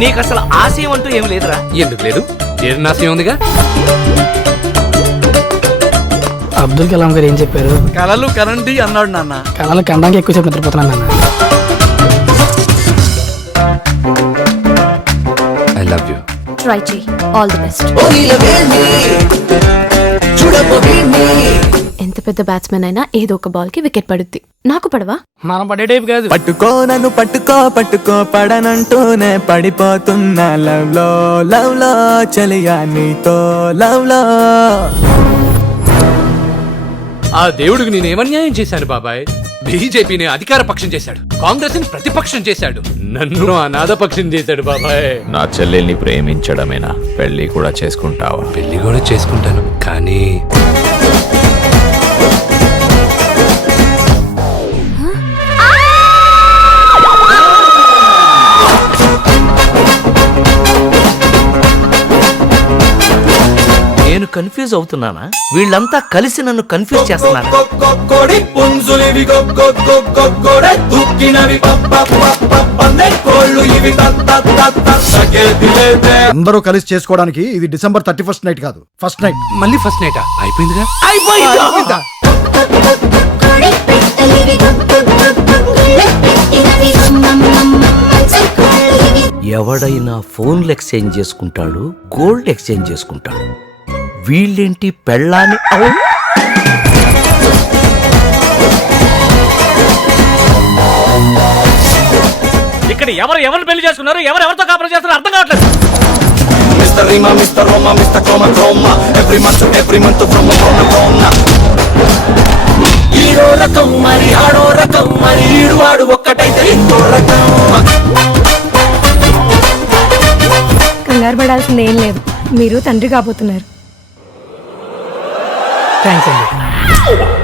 నీకు అసలు ఆశయం అంటూ ఏం లేదురా? ఎందుకు లేదు? జీర్ణాశయం ఉందిగా? అబ్దుల్ కలాం గారు ఏం చెప్పారు? కలలు కరండి అన్నాడు నాన్న. కళలు కనడానికి ఎక్కువ సేపు నిద్రపోతున్నాను నాన్న. ఐ లవ్ యూ ట్రై చేయి ఆల్ ది బెస్ట్ ఎంత పెద్ద బ్యాట్స్మెన్ అయినా ఏదో ఒక బాల్కి వికెట్ పడుద్ది. నాకు పడవా? మనం పడే టైప్ కాదు. పట్టుకో నన్ను పట్టుకో పట్టుకో పడనంటూనే పడిపోతున్నా. లవ్లో లవ్లో చలియా నీతో లవ్లో ఆ దేవుడికి నేను అన్యాయం చేశాను బాబాయ్? బీజేపీని అధికార పక్షం చేశాడు. కాంగ్రెస్ని ప్రతిపక్షం చేశాడు. నన్ను అనాథ పక్షం చేశాడు బాబాయ్. నా చెల్లెల్ని ప్రేమించడమేనా? పెళ్ళి కూడా చేసుకుంటావా? పెళ్ళి కూడా చేసుకుంటాను కానీ నేను కన్ఫ్యూజ్ అవుతున్నానా? వీళ్ళంతా కలిసి నన్ను కన్ఫ్యూజ్ ఇవి అందరూ కలిసి చేసుకోవడానికి ఇది డిసెంబర్ థర్టీ ఫస్ట్ నైట్ కాదు. First night. మళ్ళీ ఫస్ట్ నైట్? అయిపోయిందిగా? అయిపోయిందా? ఎవడైనా ఫోన్లు ఎక్స్చేంజ్ చేసుకుంటాడు గోల్డ్ ఎక్స్చేంజ్ చేసుకుంటాడు. వీళ్ళేంటి పెళ్ళాని? ఔ! ఇక్కడ ఎవరు ఎవరు పెళ్ళి చేసుకున్నారు? ఎవరు ఎవరితో కాపురం చేస్తున్నారు అర్థం కావట్లేదు. Mister Reema mister Roma mister Croma Croma every month every month from Croma ఈడో రకం మరి ఆడో రకం మరి ఈడు వాడు ఒక్కటైతే ఇంకో రకం. కంగారు పడాల్సింది ఏం లేదు. మీరు తండ్రి కాబోతున్నారు. Thank.